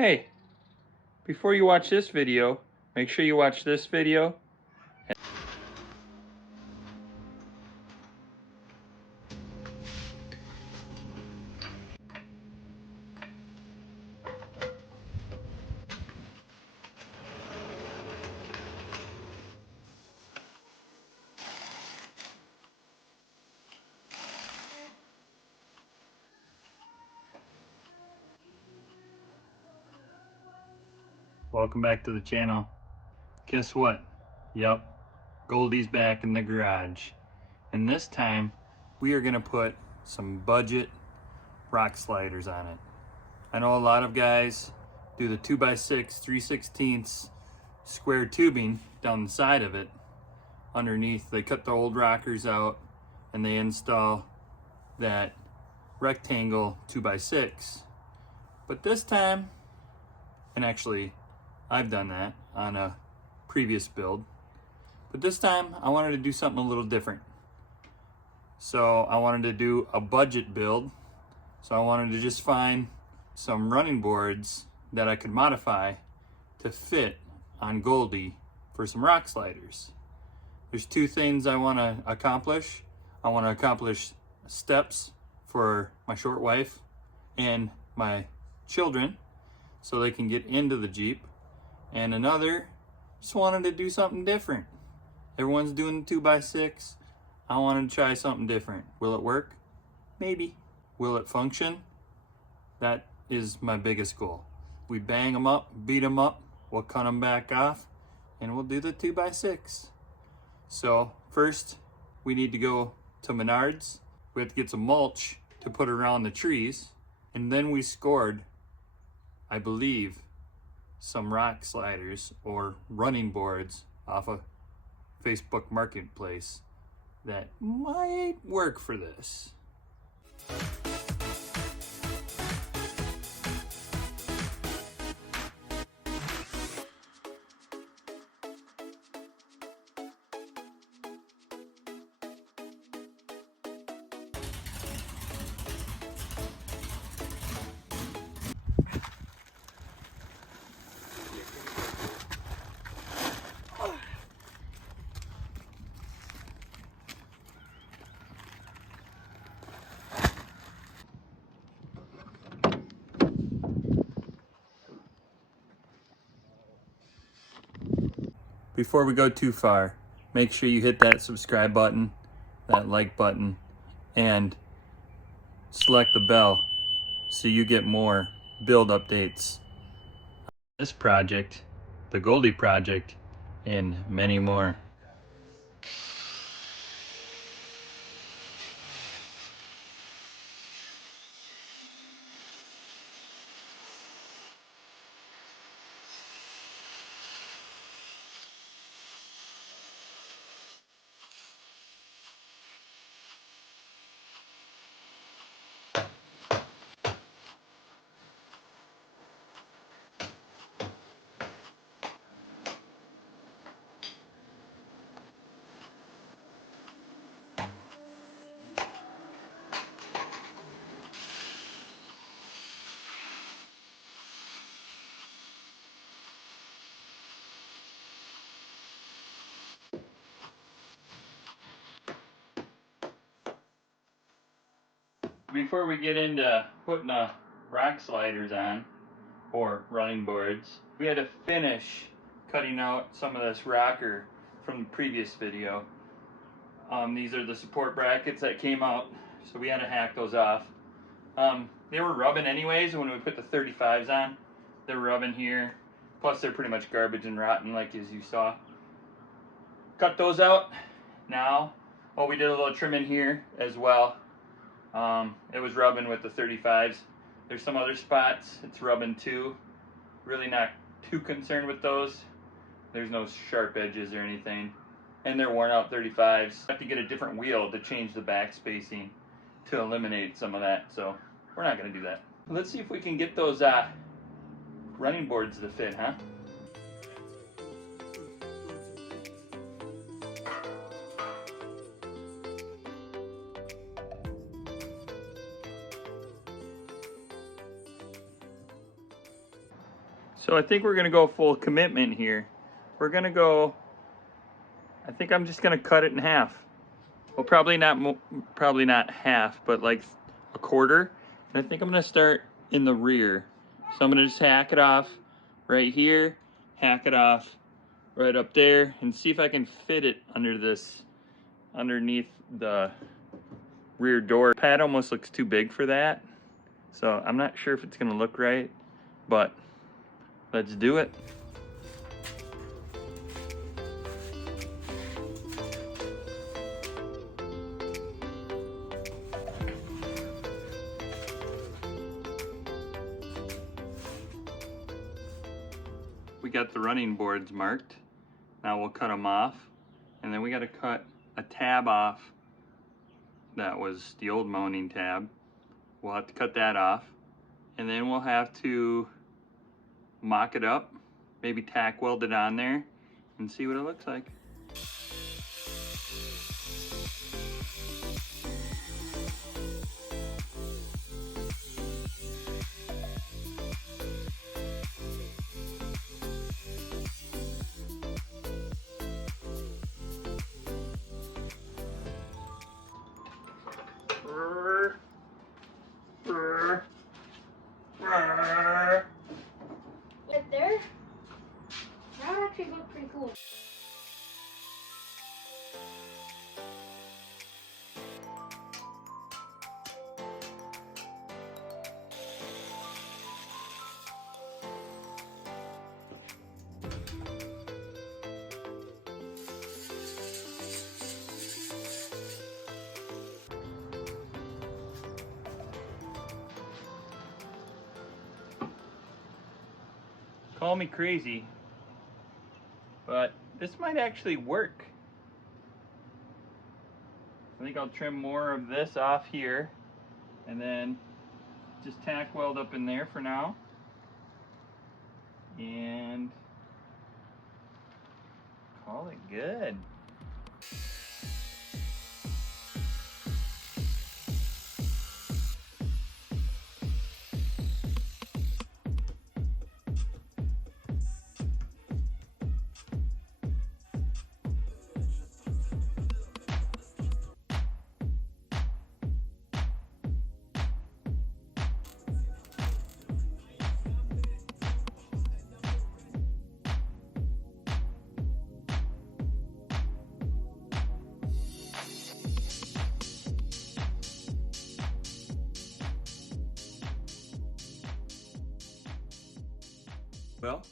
Hey, before you watch this video, make sure you watch this video. Welcome back to the channel. Guess what? Yep, Goldie's back in the garage. And this time, we are gonna put some budget rock sliders on it. I know a lot of guys do the 2x6 3/16 square tubing down the side of it. Underneath, they cut the old rockers out and they install that rectangle 2x6. But this time, and actually I've done that on a previous build, but this time I wanted to do something a little different. So I wanted to do a budget build. So I wanted to just find some running boards that I could modify to fit on Goldie for some rock sliders. There's two things I want to accomplish. I want to accomplish steps for my short wife and my children so they can get into the Jeep. And another, just wanted to do something different. Everyone's doing the 2x6. I wanted to try something different. Will it work? Maybe. Will it function? That is my biggest goal. We bang them up, beat them up, we'll cut them back off, and we'll do the 2x6. So first, we need to go to Menards. We have to get some mulch to put around the trees. And then we scored, I believe, some rock sliders or running boards off a Facebook Marketplace that might work for this. Before we go too far, make sure you hit that subscribe button, that like button, and select the bell so you get more build updates. This project, the Goldie project, and many more. Before we get into putting the rock sliders on, or running boards, we had to finish cutting out some of this rocker from the previous video. These are the support brackets that came out, so we had to hack those off. They were rubbing anyways when we put the 35s on. They're rubbing here, plus they're pretty much garbage and rotten like as you saw. Cut those out. Now, oh, we did a little trim in here as well. It was rubbing with the 35s. There's some other spots it's rubbing too. Really not too concerned with those. There's no sharp edges or anything. And they're worn out 35s. I have to get a different wheel to change the back spacing to eliminate some of that, so we're not going to do that. Let's see if we can get those running boards to fit, huh? So I think we're gonna go full commitment here. We're gonna go, I think I'm just gonna cut it in half. Well, probably not half, but like a quarter. And I think I'm gonna start in the rear. So I'm gonna just hack it off right here, hack it off right up there, and see if I can fit it underneath the rear door. The pad almost looks too big for that. So I'm not sure if it's gonna look right, but let's do it. We got the running boards marked. Now we'll cut them off. And then we gotta cut a tab off. That was the old mounting tab. We'll have to cut that off. And then we'll have to mock it up, maybe tack weld it on there, and see what it looks like. Right there, that actually looked pretty cool. Call me crazy, but this might actually work. I think I'll trim more of this off here and then just tack weld up in there for now. And call it good. Well,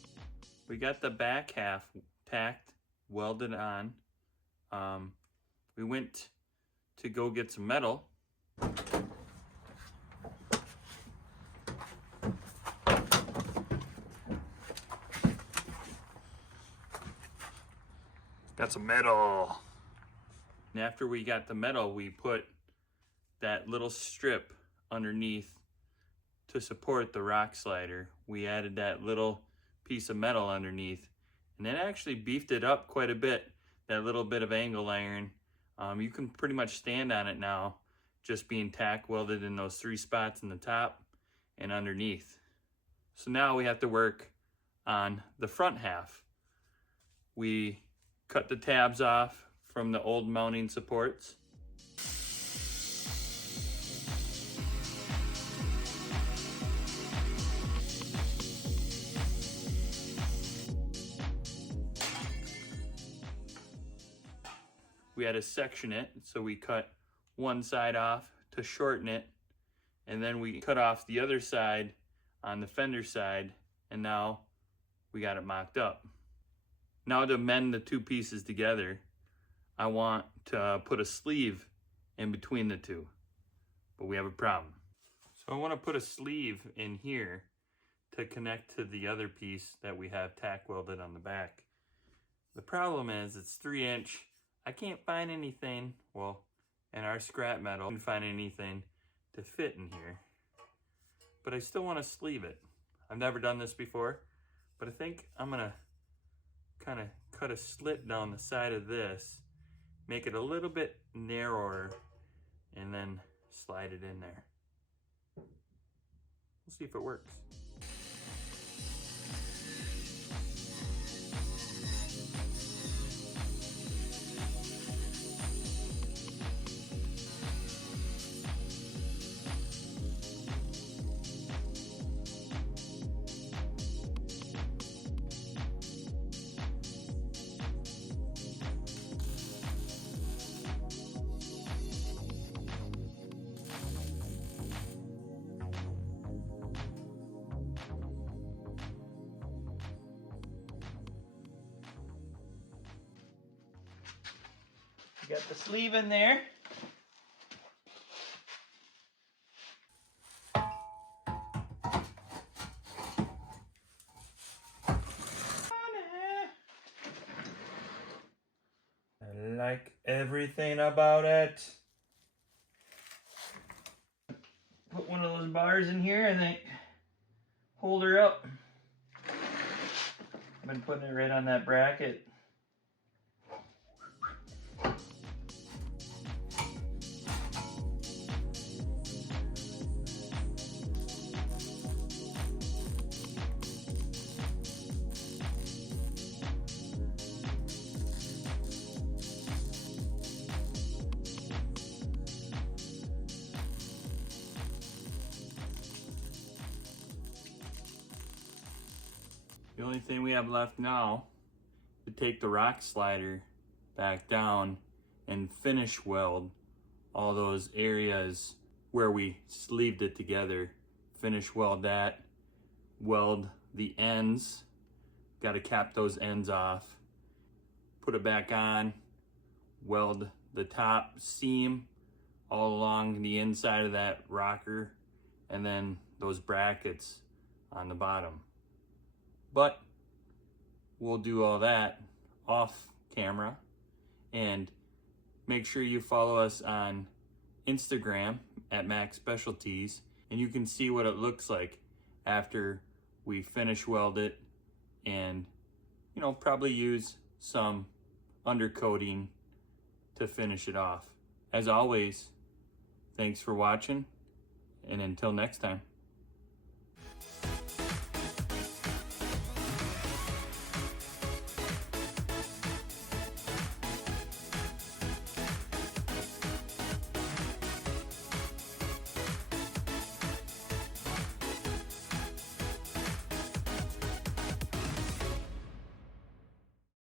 we got the back half tacked, welded on. We went to go get some metal. Got some metal. And after we got the metal, we put that little strip underneath to support the rock slider. We added that little piece of metal underneath, and it actually beefed it up quite a bit, that little bit of angle iron. You can pretty much stand on it now, just being tack welded in those 3 spots in the top and underneath. So now we have to work on the front half. We cut the tabs off from the old mounting supports. We had to section it, so we cut one side off to shorten it, and then we cut off the other side on the fender side, and now we got it mocked up. Now to mend the 2 pieces together, I want to put a sleeve in between the 2, but we have a problem. So I want to put a sleeve in here to connect to the other piece that we have tack welded on the back. The problem is it's 3-inch. I can't find anything, well, in our scrap metal, I can't find anything to fit in here. But I still want to sleeve it. I've never done this before, but I think I'm gonna kind of cut a slit down the side of this, make it a little bit narrower, and then slide it in there. We'll see if it works. Got the sleeve in there. I like everything about it. Put one of those bars in here and then hold her up. I've been putting it right on that bracket. The only thing we have left now is to take the rock slider back down and finish weld all those areas where we sleeved it together. Finish weld that, weld the ends, got to cap those ends off, put it back on, weld the top seam all along the inside of that rocker, and then those brackets on the bottom. But we'll do all that off camera, and make sure you follow us on Instagram at macsspecialities, and you can see what it looks like after we finish weld it, and probably use some undercoating to finish it off. As always, thanks for watching, and until next time.